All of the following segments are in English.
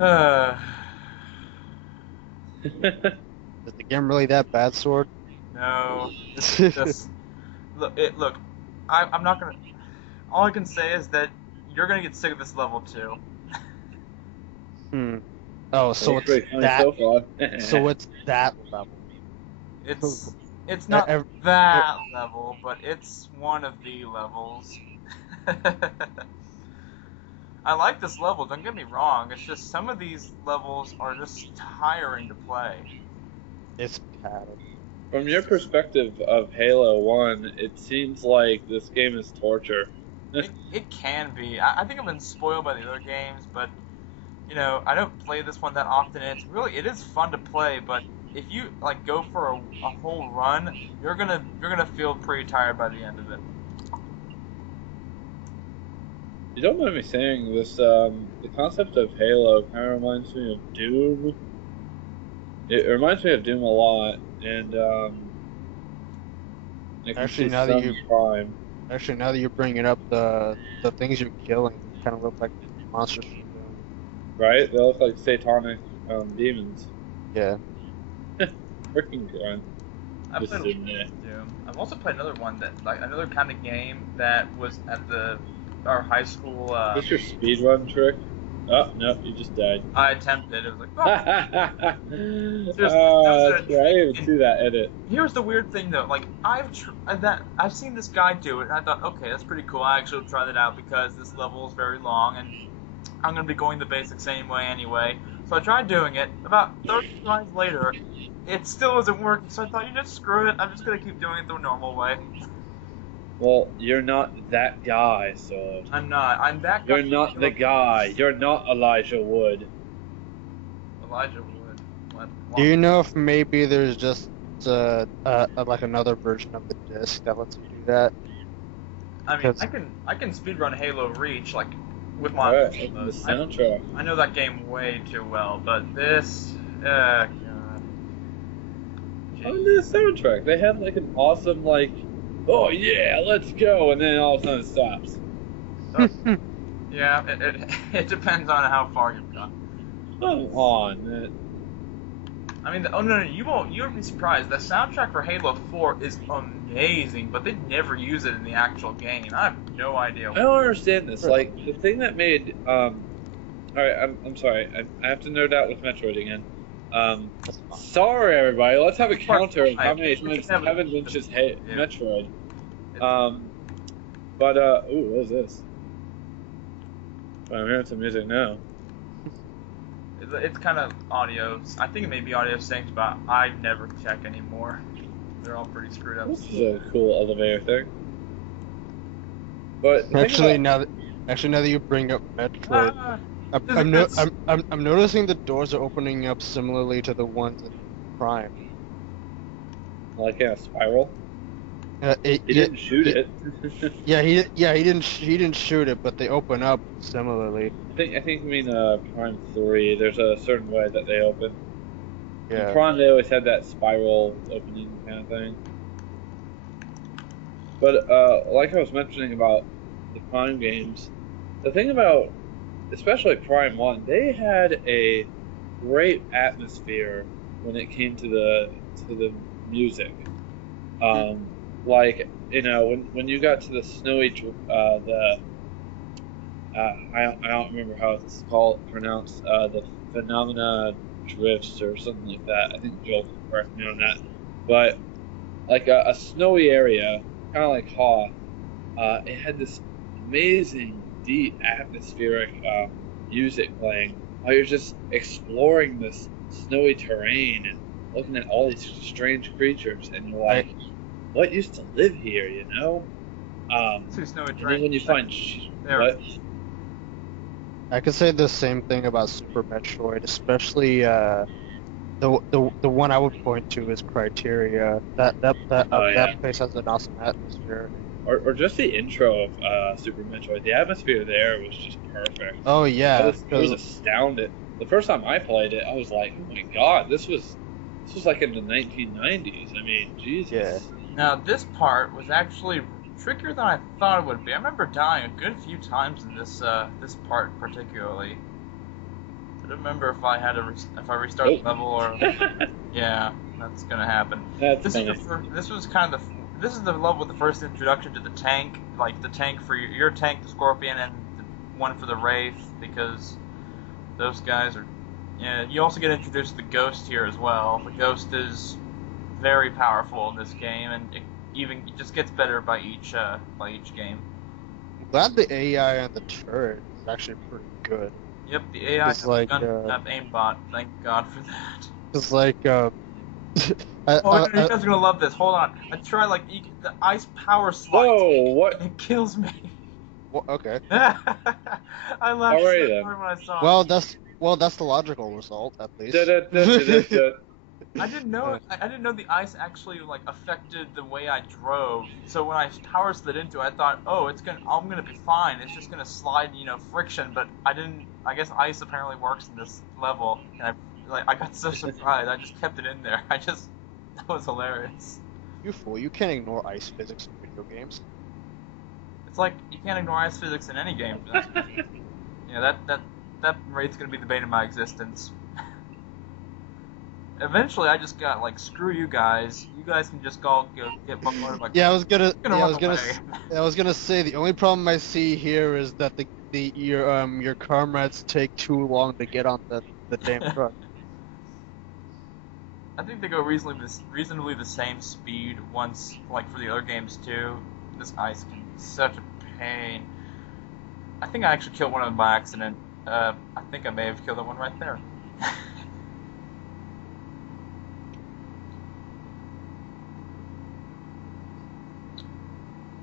Uh, Is the game really that bad, Sword? no, it's just look. Look, I'm not gonna. All I can say is that you're gonna get sick of this level too. Hmm. Oh, It looks pretty funny so far. so it's that level. It's it's E- not ev- e- that level, but it's one of the levels. I like this level. Don't get me wrong. It's just some of these levels are just tiring to play. It's padded. From your perspective of Halo 1, it seems like this game is torture. It can be. I think I've been spoiled by the other games, but I don't play this one that often. And it is fun to play, but if you like go for a whole run, you're gonna feel pretty tired by the end of it. You don't mind me saying this, the concept of Halo kind of reminds me of Doom. It reminds me of Doom a lot, and I can Actually, see now that some you crime, actually now that you're bringing up the things you're killing, kind of look like monsters from Doom. right? They look like satanic demons. Yeah. Freaking crime. I Just played a sitting there. Doom. I've also played another one that like another kind of game that was at the our high school. Is this your speedrun trick? Oh, no, you just died. I attempted. It was like, Oh, seriously, that was that's right. I didn't even see that edit. Here's the weird thing though, like I've seen this guy do it, and I thought, okay, that's pretty cool. I actually will try that out because this level is very long, and I'm gonna be going the basic same way anyway. So I tried doing it. About 30 tries later, it still isn't working. So I thought, just screw it. I'm just gonna keep doing it the normal way. Well, you're not that guy, so. I'm not. I'm that guy. You're not the guy. You're not Elijah Wood. Elijah Wood. What? Do you know if maybe there's just like another version of the disc that lets you do that? I mean, Because I can speedrun Halo Reach like with my Alright, open the soundtrack. I know that game way too well, but this, God. On the soundtrack, they had like an awesome, like, oh yeah, let's go, and then all of a sudden it stops. Yeah, it depends on how far you've gone. Come on, man. I mean, oh no, you won't be surprised. The soundtrack for Halo 4 is amazing, but they never use it in the actual game. I have no idea. I don't understand this. Like, the thing that made, alright, I'm sorry, I have to nerd out with Metroid again. Sorry everybody, let's have a counter of how many times Kevin mentions Metroid. Ooh, what is this? I'm hearing some music now. It's kind of audio. I think it may be audio synced, but I never check anymore. They're all pretty screwed up. This is a cool elevator thing. But actually, now that you bring up Metroid, I'm noticing the doors are opening up similarly to the ones in Prime. like in a spiral. He didn't shoot it. he didn't shoot it, but they open up similarly. I think you mean Prime 3. There's a certain way that they open. Yeah. In Prime, they always had that spiral opening kind of thing. But like I was mentioning about the Prime games, the thing about especially Prime 1, they had a great atmosphere when it came to the music. Like, when you got to the snowy I don't remember how it's pronounced, the phenomena drifts or something like that. I think Joel can correct me on that. But like a snowy area, kind of like Hoth, it had this amazing, deep, atmospheric music playing while you're just exploring this snowy terrain and looking at all these strange creatures, and you're like, what used to live here, you know? And then when you find what? I could say the same thing about Super Metroid, especially the one I would point to is Criteria. That place has an awesome atmosphere. Or just the intro of Super Metroid. The atmosphere there was just perfect. Oh yeah, I was astounded. The first time I played it, I was like, oh my god, this was like in the 1990s. I mean, Jesus. Yeah. Now this part was actually trickier than I thought it would be. I remember dying a good few times in this part particularly. don't remember if I had if I restart the level or. Yeah, that's gonna happen. That's This funny. is this was kind of this is the level with the first introduction to the tank, like the tank for your tank, the Scorpion, and the one for the Wraith, because those guys are. Yeah, you also get introduced to the Ghost here as well. The Ghost is very powerful in this game, and it just gets better by each game. I'm glad the AI on the turret is actually pretty good. Yep, the AI It's has like, a gun aimbot. Thank God for that. It's like, Oh, you guys are gonna love this. Hold on. I try the ice power slide. Whoa, what? And it kills me. well, okay. I laughed Alrighty so then. hard when I saw it. Well, that's the logical result, at least. I didn't know. I didn't know the ice actually affected the way I drove. So when I power slid into it, I thought, oh, I'm gonna be fine. It's just gonna slide, friction. But I didn't. I guess ice apparently works in this level, and I got so surprised. I just kept it in there. That was hilarious. You fool! You can't ignore ice physics in video games. It's like you can't ignore ice physics in any game. That raid's gonna be the bane of my existence. Eventually, I just got screw you guys. You guys can just go get bombarded by. Yeah, I was gonna say the only problem I see here is that your comrades take too long to get on the damn truck. I think they go reasonably the same speed once, for the other games too. This ice can be such a pain. I think I actually killed one of them by accident. I think I may have killed that one right there.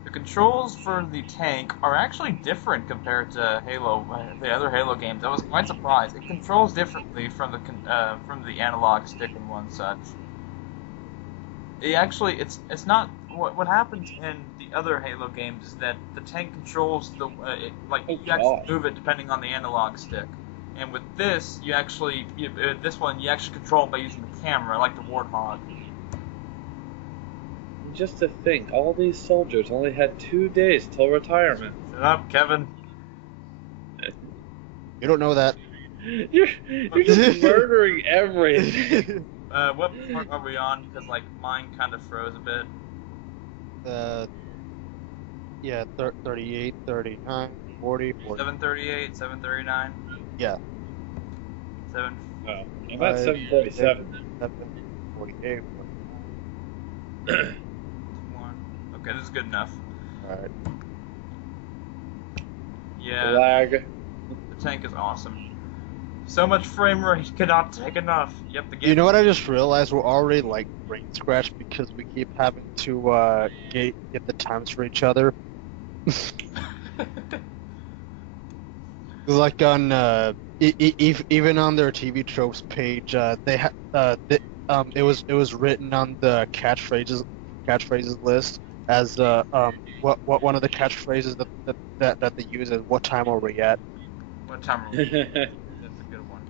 The controls for the tank are actually different compared to the other Halo games. I was quite surprised. It controls differently from the analog stick and one such. It's not what happens in the other Halo games is that the tank controls you actually move it depending on the analog stick, and with this you actually control it by using the camera like the Warthog. Just to think, all these soldiers only had 2 days till retirement. Shut up, Kevin. You don't know that. You're just murdering everything. What part are we on? Because mine kind of froze a bit. Yeah, 38, 39, 40, 40. 738, 739. Yeah. 7. Oh, I'm at 747. 48. 1. Okay, this is good enough. Alright. Yeah. Lag. The tank is awesome. So much frame rate cannot take enough. Yep, the game. You know what I just realized? We're already brain scratched because we keep having to get the times for each other. On even on their TV tropes page, it was written on the catchphrases list as what one of the catchphrases that they use is "What time are we at?" What time are we? That's a good one.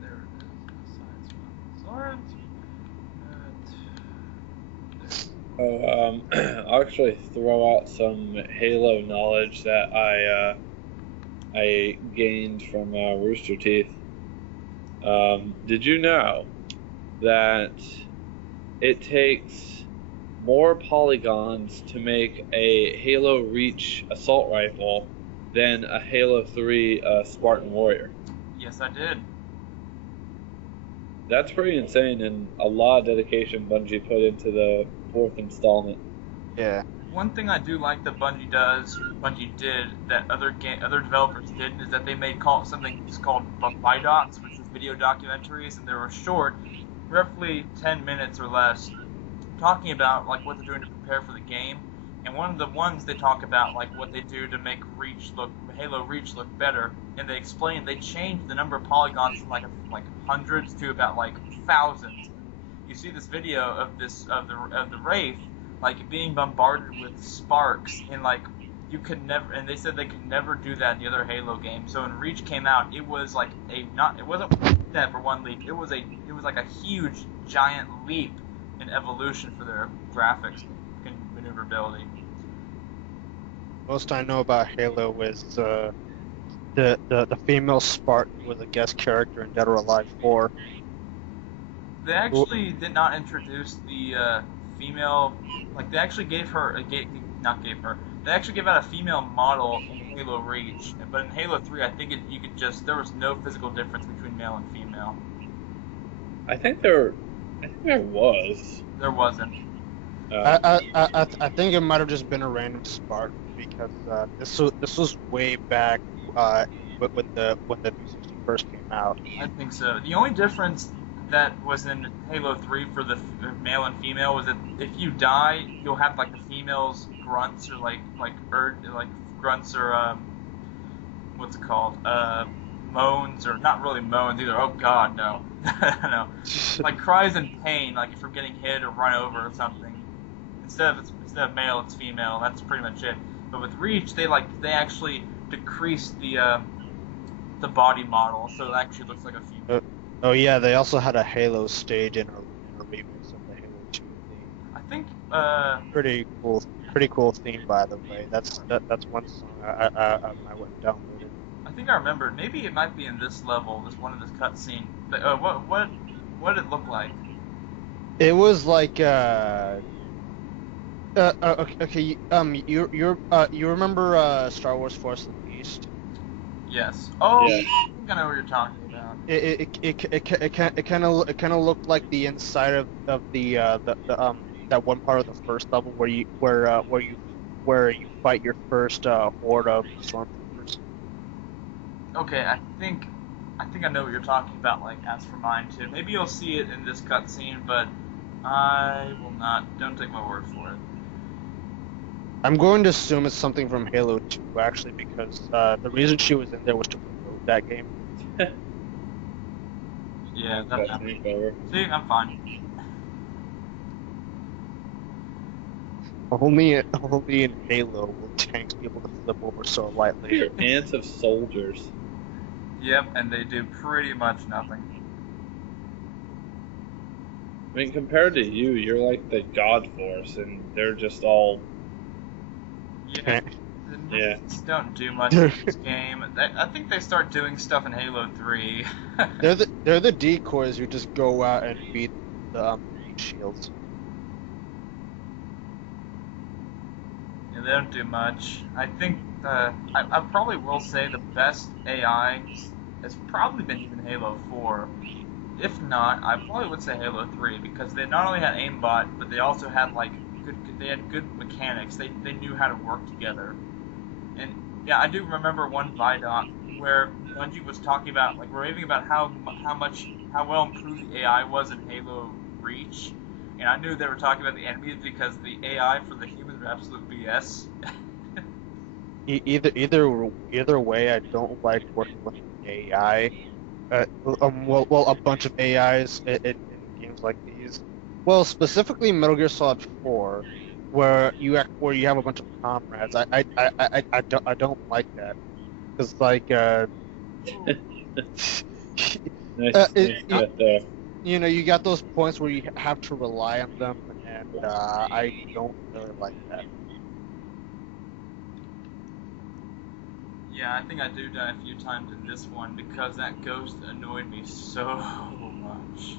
There it is. Science. I'll actually throw out some Halo knowledge that I gained from Rooster Teeth. Did you know that it takes more polygons to make a Halo Reach assault rifle than a Halo 3 Spartan Warrior? Yes, I did. That's pretty insane, and a lot of dedication Bungie put into the 4th installment. Yeah. One thing I do like that Bungie did that other developers didn't is that they made something just called BIDOCs, which is video documentaries, and they were short, roughly 10 minutes or less, talking about what they're doing to prepare for the game. And one of the ones they talk about what they do to make Halo Reach look better, and they explain they changed the number of polygons from hundreds to about thousands. You see this video of the Wraith being bombarded with sparks, and you could never, and they said they could never do that in the other Halo game. So when Reach came out, it was it wasn't that for one leap. It was a huge giant leap in evolution for their graphics and maneuverability. Most I know about Halo is the female Spartan was a guest character in Dead or Alive 4. They actually did not introduce the female. Like they actually gave her not gave her. They actually gave out a female model in Halo Reach, but in Halo 3, I think you could just there was no physical difference between male and female. I think there was. There wasn't. I think it might have just been a random Spartan because this was way back when the 360 first came out. I think so. The only difference that was in Halo 3 for the male and female was that if you die, you'll have like the females grunts or like grunts or what's it called? Moans or not really moans either. Oh God, no, no, like cries in pain, like if you're getting hit or run over or something. Instead of male, it's female. That's pretty much it. But with Reach, they actually decreased the body model, so it actually looks like a female. Oh yeah, they also had a Halo stage in a remix of the Halo 2 theme. I think pretty cool theme, by the way. That's one song I went and downloaded. I think I remember. Maybe it might be in this level, this one in this cutscene. But what did it look like? It was like okay. You remember Star Wars Force Unleashed? Yes. Oh, yeah. I think I know what you're talking about. It kind of looked like the inside of the that one part of the first level where you fight your first horde of stormtroopers. Okay, I think I know what you're talking about. Like as for mine too. Maybe you'll see it in this cutscene, but I will not. Don't take my word for it. I'm going to assume it's something from Halo 2 actually, because the reason she was in there was to promote that game. Yeah, that's see, I'm fine. Only in Halo will tanks be able to flip over so lightly. They're ants of soldiers. Yep, and they do pretty much nothing. I mean, compared to you, you're like the God Force, and they're just all. Yeah. Yeah. Don't do much in this game. I think they start doing stuff in Halo 3. They're the decoys who just go out and beat the shields. Yeah, they don't do much. I think I probably will say the best AI has probably been even Halo 4. If not, I probably would say Halo 3 because they not only had aimbot, but they also had like good mechanics. They knew how to work together. And yeah, I do remember one ViDoc where Bungie was talking about, like, raving about how well improved the AI was in Halo Reach, and I knew they were talking about the enemies because the AI for the humans were absolute BS. Either way, I don't like working with AI. Well, a bunch of AIs in games like these. Well, specifically Metal Gear Solid 4. Where you have a bunch of comrades. I don't like that because like you know, you got those points where you have to rely on them, and I don't really like that. Yeah, I think I do die a few times in this one because that ghost annoyed me so much.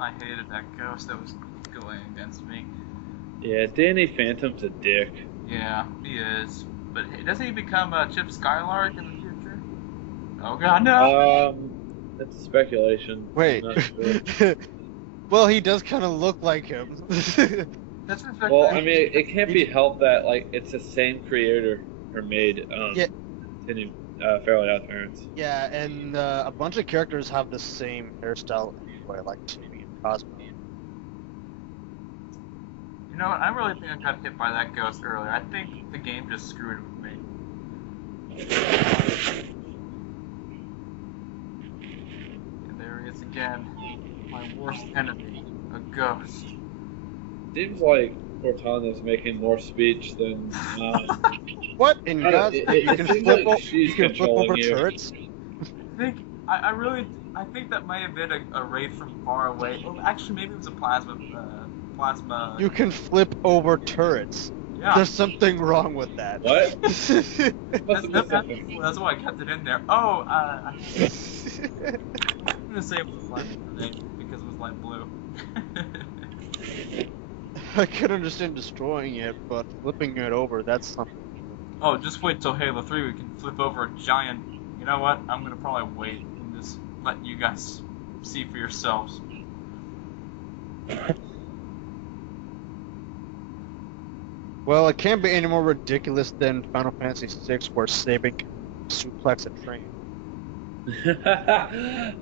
I hated that ghost that was going against me. Yeah, Danny Phantom's a dick. Yeah, he is. But doesn't he become Chip Skylark in the future? Oh God, no! That's speculation. Wait. Well, he does kind of look like him. That's well, I mean, it can't be helped that like it's the same creator who made Fairly Odd Parents. Yeah, and a bunch of characters have the same hairstyle anyway, like Timmy and Cosmo. You know what? I really think I got hit by that ghost earlier. I think the game just screwed with me. And there he is again. My worst enemy. A ghost. Seems like Cortana's making more speech than. What in God? You can flip over turrets? I think that might have been a raid from far away. Oh, actually, maybe it was a plasma. You can flip over turrets. Yeah. There's something wrong with that. What? That's why I kept it in there. Oh, I'm gonna say it was a light grenade because it was light blue. I could understand destroying it, but flipping it over, that's something. Oh, just wait till Halo 3 we can flip over a giant... You know what? I'm gonna probably wait and just let you guys see for yourselves. Well, it can't be any more ridiculous than Final Fantasy VI, where Saban can suplex a train.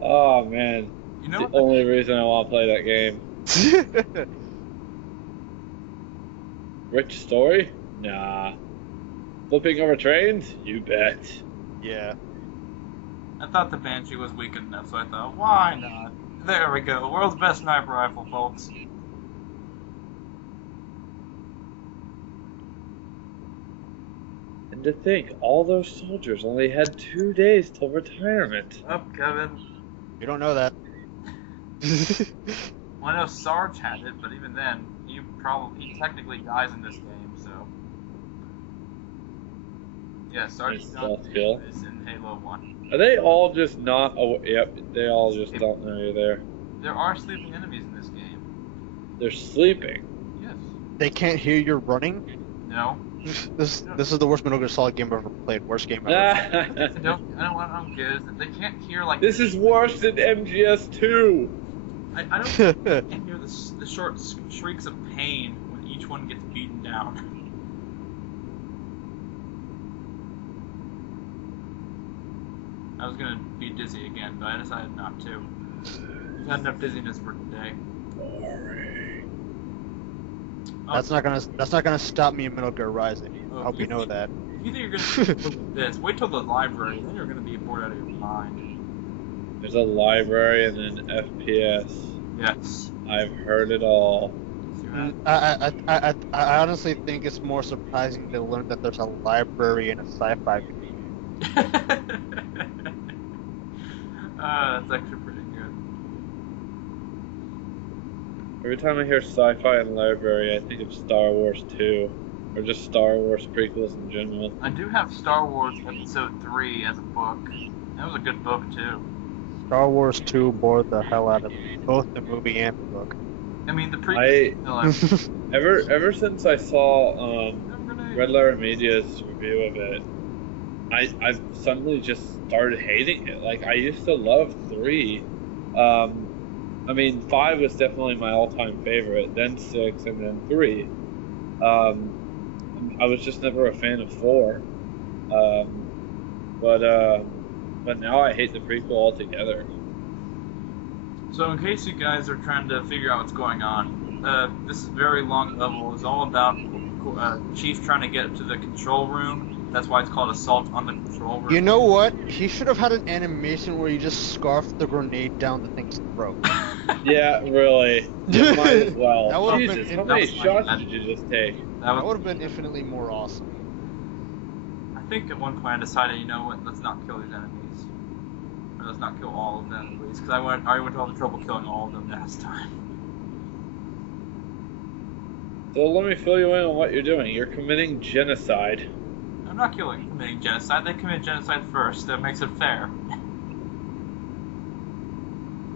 Oh man, You know the what? only reason I want to play that game. Rich story? Nah. Flipping over trains? You bet. Yeah. I thought the Banshee was weak enough, so I thought, why not? There we go, world's best sniper rifle, folks. And to think, all those soldiers only had 2 days till retirement. Up, Kevin. You don't know that. Well, I know Sarge had it, but even then, he technically dies in this game, so... Yeah, Sarge Nice Johnson stealth kill. is in Halo 1. Are they all just not... Oh, yep, they all just don't know you're there. There are sleeping enemies in this game. They're sleeping. Yes. They can't hear you running? No. This is the worst Metal Gear Solid game I've ever played. Worst game ever. I don't get it. They can't hear, like... This is worse than MGS2! I don't can hear the short shrieks of pain when each one gets beaten down. I was gonna be dizzy again, but I decided not to. I've had enough dizziness for today. Boring. That's not gonna stop me in Metal Gear Rising. I hope you know that. Either you're gonna be bored with this, wait till the library, then you're gonna be bored out of your mind. There's a library and then FPS. Yes. I've heard it all. I honestly think it's more surprising to learn that there's a library in a sci-fi game. That's actually pretty good. Every time I hear sci-fi and library, I think of Star Wars 2. Or just Star Wars prequels in general. I do have Star Wars Episode 3 as a book. That was a good book, too. Star Wars 2 bored the hell out of me, both the movie and the book. I mean, the prequel... Ever since I saw Red Letter Media's review of it, I've suddenly just started hating it. Like, I used to love 3. I mean, 5 was definitely my all-time favorite, then 6, and then 3. I was just never a fan of 4. But now I hate the prequel altogether. So in case you guys are trying to figure out what's going on, this very long level is all about Chief trying to get to the control room. That's why it's called Assault on the Control Room. You know what? He should have had an animation where you just scarfed the grenade down the thing's throat. Yeah, really. You might as well. That would've Jesus, been how many shots did you just take? That would have been infinitely more awesome. I think at one point I decided, you know what, let's not kill these enemies. Or let's not kill all of them, at least. Because I already went to all the trouble killing all of them last time. So let me fill you in on what you're doing. You're committing genocide. I'm not committing genocide. They commit genocide first. That makes it fair.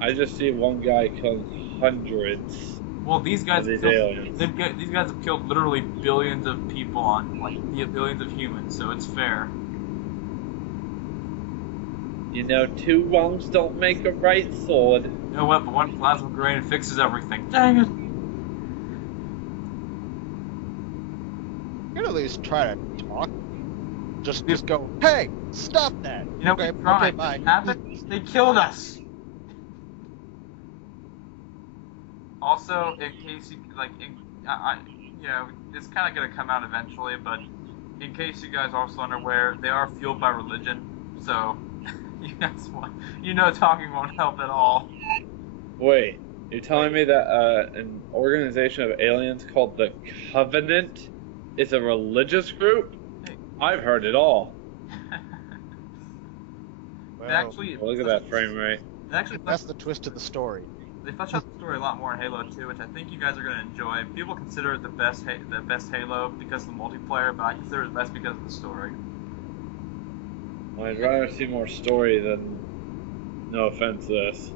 I just see one guy killing hundreds. Well, these guys of these aliens. These guys have killed literally billions of people on, like, billions of humans, so it's fair. You know, 2 wrongs don't make a right, sword. You know what? But one plasma grenade fixes everything. Dang it! You could at least try to talk. Just go, hey, stop that! You know, okay, we tried. okay, bye. Happened? They killed us! Also, in case you, like, you know, it's kind of going to come out eventually, but in case you guys are also unaware, they are fueled by religion, so you know talking won't help at all. Wait, you're telling me that an organization of aliens called the Covenant is a religious group? Hey. I've heard it all. They actually, Look at that frame rate. That's the twist of the story. they flesh out the story a lot more in Halo 2, which I think you guys are gonna enjoy. People consider it the best Halo because of the multiplayer, but I consider it the best because of the story. Well, I'd rather see more story than, no offense, this.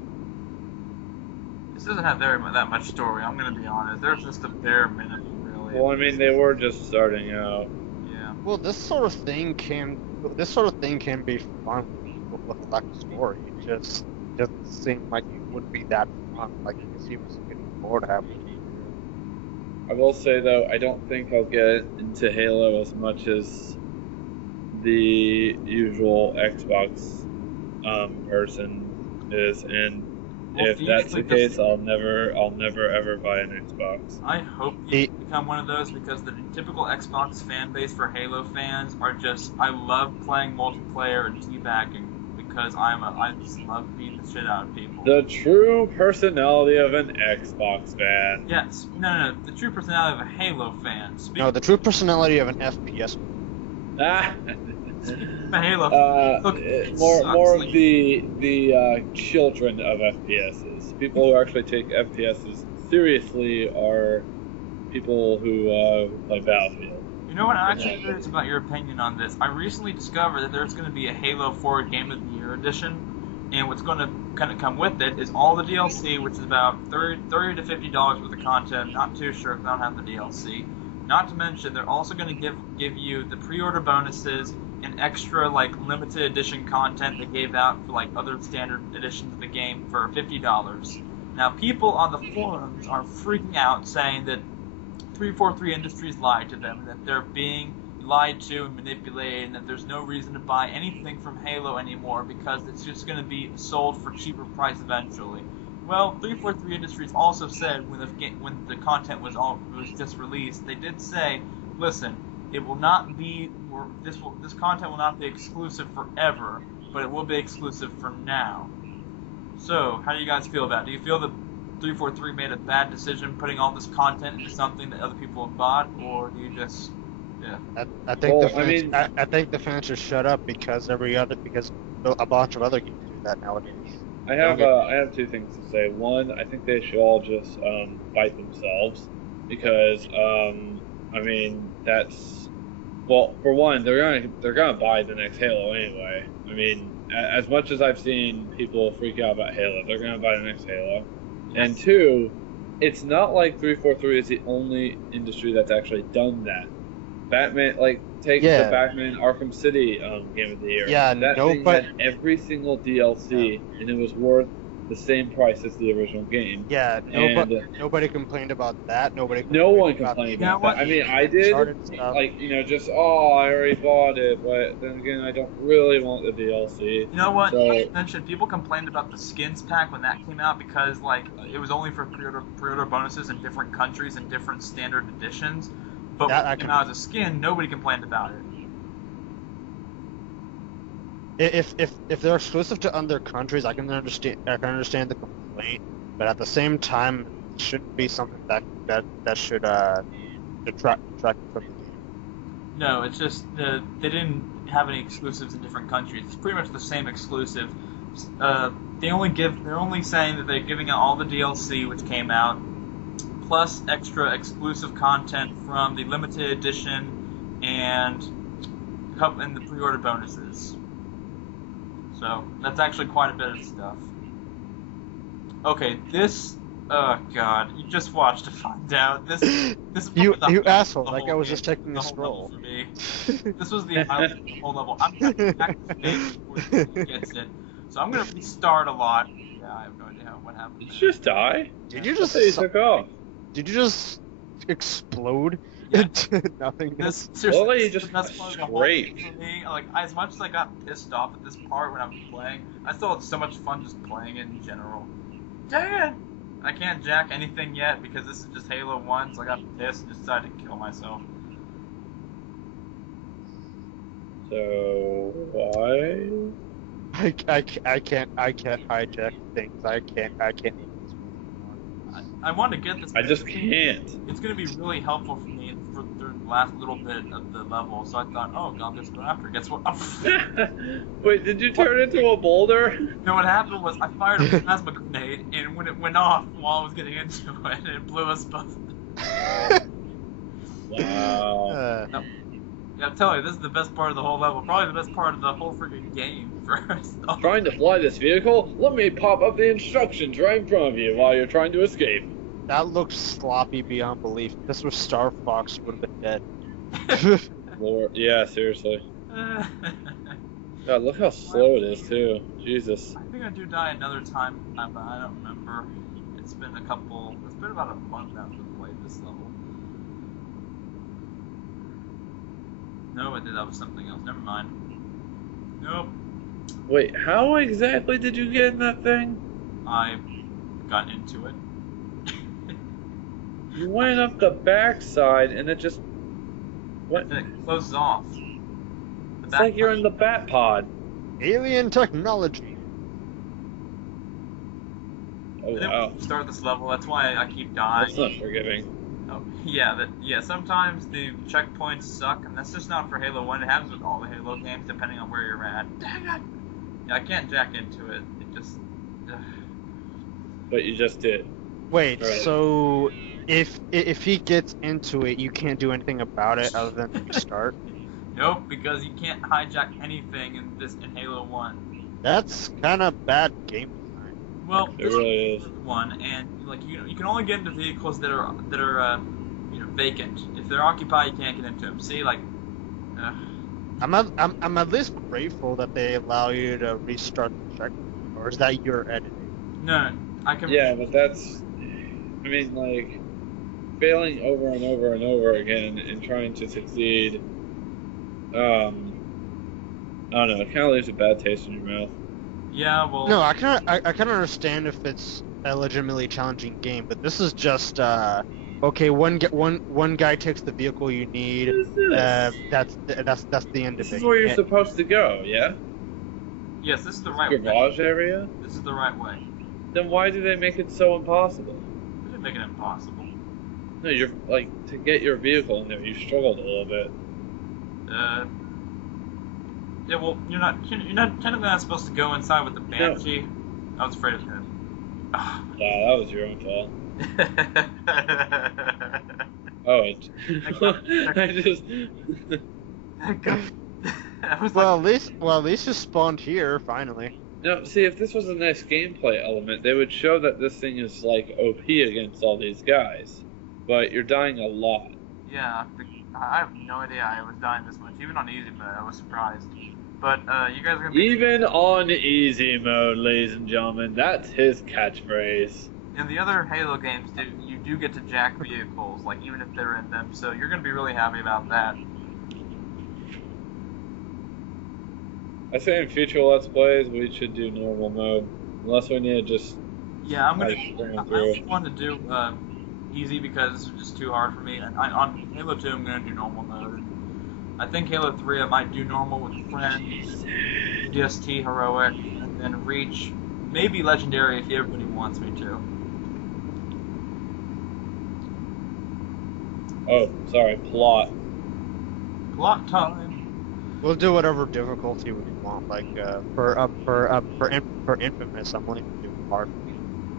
This doesn't have that much story. I'm gonna be honest. There's just a bare minimum, really. Well, I mean, they were just starting out. Yeah. Well, this sort of thing can be fun with a lack of story. It just doesn't seem like it would be that fun. Like you can see what's getting bored halfway. I will say though, I don't think I'll get into Halo as much as the usual Xbox person is, and Well, if that's the case, I'll never ever buy an Xbox. I hope you become one of those, because the typical Xbox fan base for Halo fans are just, I love playing multiplayer and teabagging because I just love beating the shit out of people. The true personality of an Xbox fan. Yes, no, the true personality of a Halo fan. No, the true personality of an FPS. Ah. A Halo. Look, more of the children of FPSs. People who actually take FPSs seriously are people who play Battlefield. You know what? I'm actually curious about your opinion on this. I recently discovered that there's going to be a Halo 4 Game of the Year edition, and what's going to kind of come with it is all the DLC, which is about $30 to $50 worth of content. Not too sure because I don't have the DLC. Not to mention, they're also going to give you the pre-order bonuses and extra limited edition content they gave out for other standard editions of the game for $50. Now, people on the forums are freaking out, saying that 343 Industries lied to them, and that they're being lied to and manipulated, and that there's no reason to buy anything from Halo anymore because it's just going to be sold for cheaper price eventually. Well, 343 Industries also said when the content was just released, they did say, listen, it will not be this content will not be exclusive forever, but it will be exclusive for now. So, how do you guys feel about it? Do you feel that 343 made a bad decision putting all this content into something that other people have bought, or do you just I think the fans should shut up because a bunch of other games do that nowadays. I have two things to say. One, I think they should all just bite themselves because I mean that's, well, for one, they're gonna buy the next Halo anyway. I mean, as much as I've seen people freak out about Halo, they're gonna buy the next Halo. And two, it's not like 343 is the only industry that's actually done that. Batman, take the Batman Arkham City Game of the Year. Yeah, that thing had every single DLC, and it was worth the same price as the original game. Yeah, nobody complained about that. No one complained about that. I mean, I did, just, I already bought it, but then again, I don't really want the DLC. You know what? So, I mentioned people complained about the skins pack when that came out because, it was only for pre-order bonuses in different countries and different standard editions. But when it came out as a skin, nobody complained about it. If they're exclusive to other countries, I can understand the complaint, but at the same time, it shouldn't be something that should detract from the game. No, it's just they didn't have any exclusives in different countries. It's pretty much the same exclusive. They're only saying that they're giving out all the DLC which came out, plus extra exclusive content from the limited edition and the pre-order bonuses. So that's actually quite a bit of stuff. Okay, oh god, you just watched to find out. This you asshole! Like I was just taking a stroll. For me. This was the whole level. I'm gonna back to the stage before he gets it. So I'm gonna restart a lot. Yeah, I have no idea what happened. Did you just die? Did you just took off? Did you just explode into nothingness? Well, you just that's part of the whole thing for me. As much as I got pissed off at this part when I was playing, I still had so much fun just playing it in general. Dang it! I can't jack anything yet because this is just Halo 1, so I got pissed and just decided to kill myself. So why? I can't hijack things. I can't. I want to get this. I just can't. It's going to be really helpful for me for last little bit of the level, so I thought, oh, I'll just go after it. Guess what? Wait, did you turn into a boulder? No, what happened was I fired a plasma grenade, and when it went off while I was getting into it, it blew us both. Wow. Yeah, I'm telling you, this is the best part of the whole level. Probably the best part of the whole freaking game. Trying to fly this vehicle? Let me pop up the instructions right in front of you while you're trying to escape. That looks sloppy beyond belief. If this was Star Fox, would have been dead. Lord, yeah, seriously. God, look how slow it is too. Jesus. I think I do die another time, but I don't remember. It's been about a month now since I played this level. No, I did. That was something else. Never mind. Nope. Wait, how exactly did you get in that thing? I got into it. You went up the backside and it just... What? And it closes off. It's like you're in the bat pod. Alien technology. Oh, wow. Start this level. That's why I keep dying. That's not forgiving. Oh, yeah, sometimes the checkpoints suck, and that's just not for Halo 1. It happens with all the Halo games, depending on where you're at. Dang it! Yeah, I can't jack into it. It just... But you just did. Wait, Right. so if he gets into it, you can't do anything about it other than restart? Nope, because you can't hijack anything in Halo 1. That's kind of bad game design. Well, It this really is is. one, and like you can only get into vehicles that are vacant. If they're occupied, you can't get into them. See, like, I'm at least grateful that they allow you to restart the checkpoint, or is that your editing? no, I can. Yeah, but that's... I mean, like, failing over and over and over again and trying to succeed, I don't know, it kind of leaves a bad taste in your mouth. Yeah, well. No, I can understand if it's a legitimately challenging game, but this is just okay. One guy takes the vehicle you need. What is this? That's the end of This it. is where you're supposed to go, yeah? Yes, this is the right way. Garage area? This is the right way. Then why do they make it so impossible? They didn't make it impossible. No, you're, like, to get your vehicle in there, you struggled a little bit. Yeah, well, you're not technically not supposed to go inside with the Banshee. I was afraid of him. Yeah, that was your own fault. Oh, I just... I was Well, like, at least you spawned here finally. No, see, if this was a nice gameplay element, they would show that this thing is, like, OP against all these guys. But you're dying a lot. yeah, I have no idea I was dying this much. Even on easy mode, I was surprised. But you guys are gonna be Even on easy mode, ladies and gentlemen, that's his catchphrase. in the other Halo games. You do get to jack vehicles, like even if they're in them. So you're gonna be really happy about that. I say in future Let's Plays, we should do normal mode. Unless we need to just... Yeah, I'm gonna. Like, bring it I through. only want to do easy because it's just too hard for me. And on Halo 2, I'm gonna do normal mode. I think Halo 3, I might do normal with friends, DST heroic, and then Reach, maybe legendary if everybody wants me to. Oh, sorry, plot. Plot time. We'll do whatever difficulty we want. Like for Infamous, I'm willing to do hard.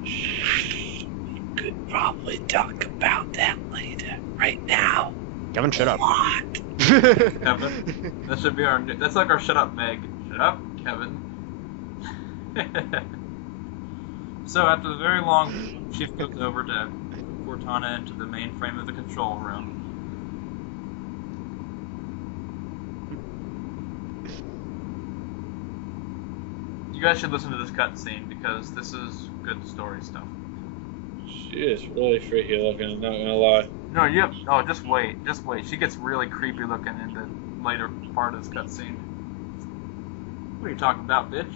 We could probably talk about that later. Right now. Kevin, shut up. Kevin, that should be our. That's like our shut up, Meg. Shut up, Kevin. So after the very long shift goes over to Cortana into the mainframe of the control room. You guys should listen to this cutscene because this is good story stuff. She is really freaky looking, I'm not gonna lie. No, yep. Oh, just wait. She gets really creepy looking in the later part of this cutscene. What are you talking about, bitch?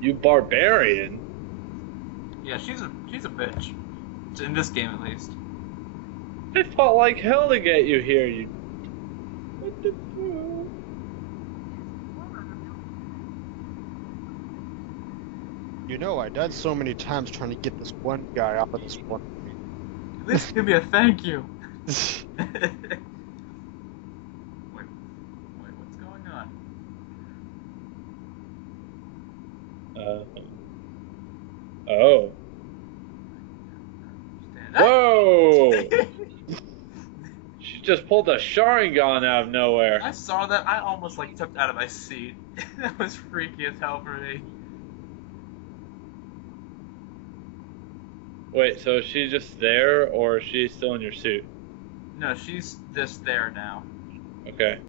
You barbarian? Yeah, she's a bitch. In this game, at least. I fought like hell to get you here, you... What the fuck? You know, I died so many times trying to get this one guy off of this one At least give me a thank you. thing. Wait, what's going on? Oh. Stand up. Whoa! She just pulled a Sharingan out of nowhere. I saw that. I almost like jumped out of my seat. That was freaky as hell for me. Wait, so is she just there, or is she still in your suit? No, she's this there now. Okay.